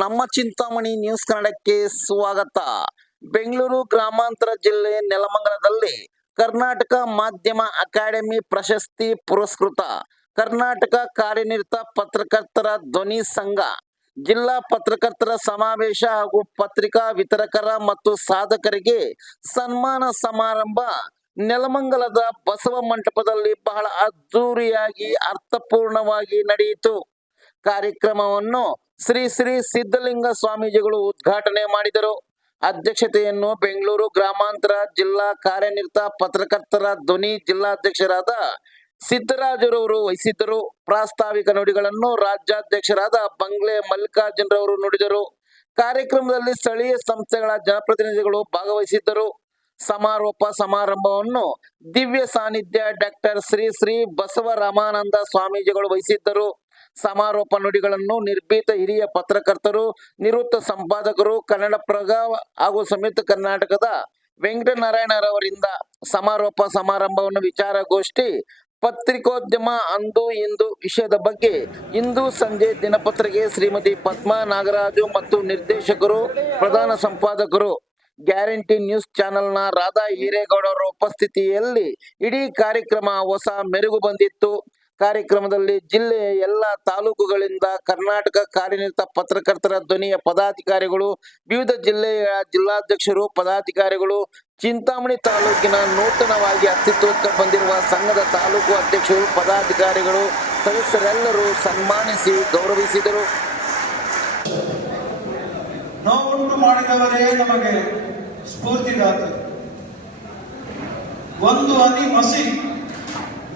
ನಮ್ಮ ಚಿಂತಾಮಣಿ ನ್ಯೂಸ್ ಕನ್ನಡಕ್ಕೆ ಸ್ವಾಗತ. ಬೆಂಗಳೂರು ಗ್ರಾಮಾಂತರ ಜಿಲ್ಲೆ ನೆಲಮಂಗಲದಲ್ಲಿ ಕರ್ನಾಟಕ ಮಾಧ್ಯಮ ಅಕಾಡೆಮಿ ಪ್ರಶಸ್ತಿ ಪುರಸ್ಕೃತ. ಕರ್ನಾಟಕ ಕಾರ್ಯನಿರತ ಪತ್ರಕರ್ತರ ಧ್ವನಿ ಸಂಘ, ಜಿಲ್ಲಾ ಪತ್ರಕರ್ತರ ಸಮಾವೇಶ ಹಾಗೂ ಪತ್ರಿಕಾ ವಿತರಕರ ಮತ್ತು ಸಾಧಕರಿಗೆ ಸನ್ಮಾನ ಸಮಾರಂಭ ನೆಲಮಂಗಲದ ಬಸವ ಮಂಟಪದಲ್ಲಿ ಬಹಳ ಅದ್ದೂರಿಯಾಗಿ ಅರ್ಥಪೂರ್ಣವಾಗಿ ನಡೆಯಿತು. ಕಾರ್ಯಕ್ರಮವನ್ನು ಶ್ರೀ ಶ್ರೀ ಸಿದ್ಧಲಿಂಗ ಸ್ವಾಮೀಜಿಗಳು ಉದ್ಘಾಟನೆ ಮಾಡಿದರು. ಅಧ್ಯಕ್ಷತೆಯನ್ನು ಬೆಂಗಳೂರು ಗ್ರಾಮಾಂತರ ಜಿಲ್ಲಾ ಕಾರ್ಯನಿರತ ಪತ್ರಕರ್ತರ ಧ್ವನಿ ಜಿಲ್ಲಾಧ್ಯಕ್ಷರಾದ ಸಿದ್ದರಾಜರವರು ವಹಿಸಿದ್ದರು. ಪ್ರಾಸ್ತಾವಿಕ ನುಡಿಗಳನ್ನು ರಾಜ್ಯಾಧ್ಯಕ್ಷರಾದ ಬಂಗ್ಲೆ ಮಲ್ಲಿಕಾರ್ಜುನರವರು ನುಡಿದರು. ಕಾರ್ಯಕ್ರಮದಲ್ಲಿ ಸ್ಥಳೀಯ ಸಂಸ್ಥೆಗಳ ಜನಪ್ರತಿನಿಧಿಗಳು ಭಾಗವಹಿಸಿದ್ದರು. ಸಮಾರೋಪ ಸಮಾರಂಭವನ್ನು ದಿವ್ಯ ಸಾನ್ನಿಧ್ಯ ಡಾಕ್ಟರ್ ಶ್ರೀ ಶ್ರೀ ಬಸವ ರಾಮಾನಂದ ಸ್ವಾಮೀಜಿಗಳು ವಹಿಸಿದ್ದರು. ಸಮಾರೋಪ ನುಡಿಗಳನ್ನು ನಿರ್ಭೀತ ಹಿರಿಯ ಪತ್ರಕರ್ತರು, ನಿವೃತ್ತ ಸಂಪಾದಕರು ಕನ್ನಡಪ್ರಭ ಹಾಗೂ ಸಂಯುಕ್ತ ಕರ್ನಾಟಕದ ವೆಂಕಟನಾರಾಯಣರವರಿಂದ ಸಮಾರೋಪ ಸಮಾರಂಭವನ್ನು ವಿಚಾರಗೋಷ್ಠಿ ಪತ್ರಿಕೋದ್ಯಮ ಅಂದು ಇಂದು ವಿಷಯದ ಬಗ್ಗೆ ಇಂದು ಸಂಜೆ ದಿನಪತ್ರಿಕೆ ಶ್ರೀಮತಿ ಪದ್ಮಾ ನಾಗರಾಜು ಮತ್ತು ನಿರ್ದೇಶಕರು, ಪ್ರಧಾನ ಸಂಪಾದಕರು. ಗ್ಯಾರಂಟಿ ನ್ಯೂಸ್ ಚಾನೆಲ್ನ ರಾಧಾ ಹಿರೇಗೌಡರ ಉಪಸ್ಥಿತಿಯಲ್ಲಿ ಇಡೀ ಕಾರ್ಯಕ್ರಮ ಹೊಸ ಮೆರುಗು ಬಂದಿತ್ತು. ಕಾರ್ಯಕ್ರಮದಲ್ಲಿ ಜಿಲ್ಲೆಯ ಎಲ್ಲ ತಾಲೂಕುಗಳಿಂದ ಕರ್ನಾಟಕ ಕಾರ್ಯನಿರತ ಪತ್ರಕರ್ತರ ಧ್ವನಿಯ ಪದಾಧಿಕಾರಿಗಳು, ವಿವಿಧ ಜಿಲ್ಲೆಯ ಜಿಲ್ಲಾಧ್ಯಕ್ಷರು, ಪದಾಧಿಕಾರಿಗಳು, ಚಿಂತಾಮಣಿ ತಾಲೂಕಿನ ನೂತನವಾಗಿ ಅಸ್ತಿತ್ವಕ್ಕೆ ಬಂದಿರುವ ಸಂಘದ ತಾಲೂಕು ಅಧ್ಯಕ್ಷರು, ಪದಾಧಿಕಾರಿಗಳು, ಸದಸ್ಯರೆಲ್ಲರೂ ಸನ್ಮಾನಿಸಿ ಗೌರವಿಸಿದರು. ನೋವುಂಟು ಮಾಡಿದವರೇ ನಮಗೆ ಒಂದು ಹನಿ ಮಸಿ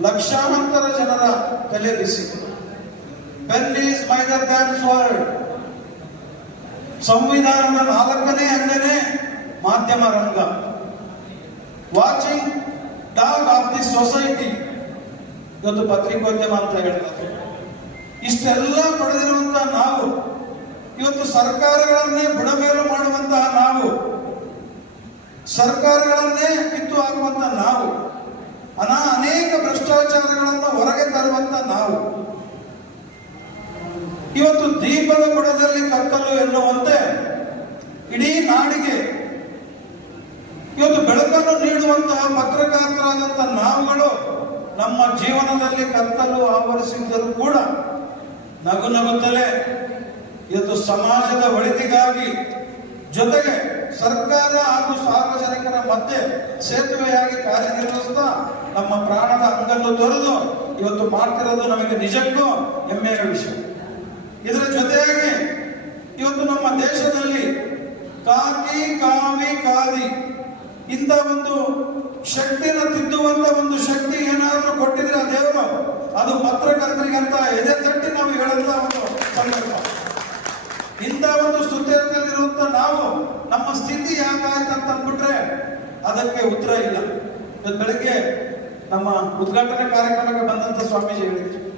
ಲಕ್ಷಾಂತರ ಜನರ ತಲೆ ಬಿಸಿ. ಈಸ್ ಮೈದರ್ ದ್ಯಾನ್ ಫಾರ್ಡ್ ಸಂವಿಧಾನದ ನಾಲ್ಕನೇ ಅಂಗನೇ ಮಾಧ್ಯಮ ರಂಗ. Watching dog of the society ಇದೊಂದು ಪತ್ರಿಕೋದ್ಯಮ ಅಂತ ಹೇಳ್ತಾರೆ ಇಷ್ಟೆಲ್ಲ ಪಡೆದಿರುವಂತಹ ನಾವು, ಇವತ್ತು ಸರ್ಕಾರಗಳನ್ನೇ ಬುಡಮೇಲು ಮಾಡುವಂತಹ ನಾವು, ಸರ್ಕಾರಗಳನ್ನೇ ಕಿತ್ತು ಹಾಕುವಂತ ನಾವು ಭ್ರಷ್ಟಾಚಾರಗಳನ್ನು ಹೊರಗೆ ತರುವಂತ ನಾವು. ಇವತ್ತು ದೀಪದ ಬುಡದಲ್ಲಿ ಕತ್ತಲು ಎನ್ನುವಂತೆ ಇಡೀ ನಾಡಿಗೆ ಇವತ್ತು ಬೆಳಕನ್ನು ನೀಡುವಂತಹ ಪತ್ರಕರ್ತರಾದಂತಹ ನಾವುಗಳು ನಮ್ಮ ಜೀವನದಲ್ಲಿ ಕತ್ತಲು ಆವರಿಸಿದ್ದರೂ ಕೂಡ ನಗು ನಗುತ್ತಲೇ ಇವತ್ತು ಸಮಾಜದ ಒಳಿತಿಗಾಗಿ ಜೊತೆಗೆ ಸರ್ಕಾರ ಹಾಗೂ ಮಧ್ಯೆ ಸೇತುವೆಯಾಗಿ ಕಾರ್ಯನಿರ್ವಹಿಸ್ತಾ ನಮ್ಮ ಪ್ರಾಣದ ಅಂಗನ್ನು ತೊರೆದು ಇವತ್ತು ಮಾಡ್ತಿರೋದು ನಮಗೆ ನಿಜಕ್ಕೂ ಹೆಮ್ಮೆಯ ವಿಷಯ. ಇದರ ಜೊತೆಯಾಗಿ ಇವತ್ತು ನಮ್ಮ ದೇಶದಲ್ಲಿ ಕಾಕಿ, ಕಾವಿ, ಕಾದಿ ಇಂಥ ಒಂದು ಶಕ್ತಿನ ತಿದ್ದುವಂತ ಒಂದು ಶಕ್ತಿ ಏನಾದರೂ ಕೊಟ್ಟಿದ್ರೆ ದೇವರು? ಅದು ಪತ್ರಕರ್ತರಿಗಂತ ಎದೆ ತಟ್ಟಿ ನಾವು ಹೇಳಂತ ಒಂದು ಸಂದರ್ಭ. ಇಂಥ ಒಂದು ಸ್ಥಿತಿಯಲ್ಲಿರುವಂತ ನಾವು ನಮ್ಮ ಸ್ಥಿತಿ ಯಾಕಾಯ್ತು ಅಂತ ಅಂದ್ಬಿಟ್ರೆ ಅದಕ್ಕೆ ಉತ್ತರ ಇಲ್ಲ. ಇವತ್ತು ಬೆಳಗ್ಗೆ ನಮ್ಮ ಉದ್ಘಾಟನೆ ಕಾರ್ಯಕ್ರಮಕ್ಕೆ ಬಂದಂತ ಸ್ವಾಮೀಜಿ ಹೇಳಿದ್ರು.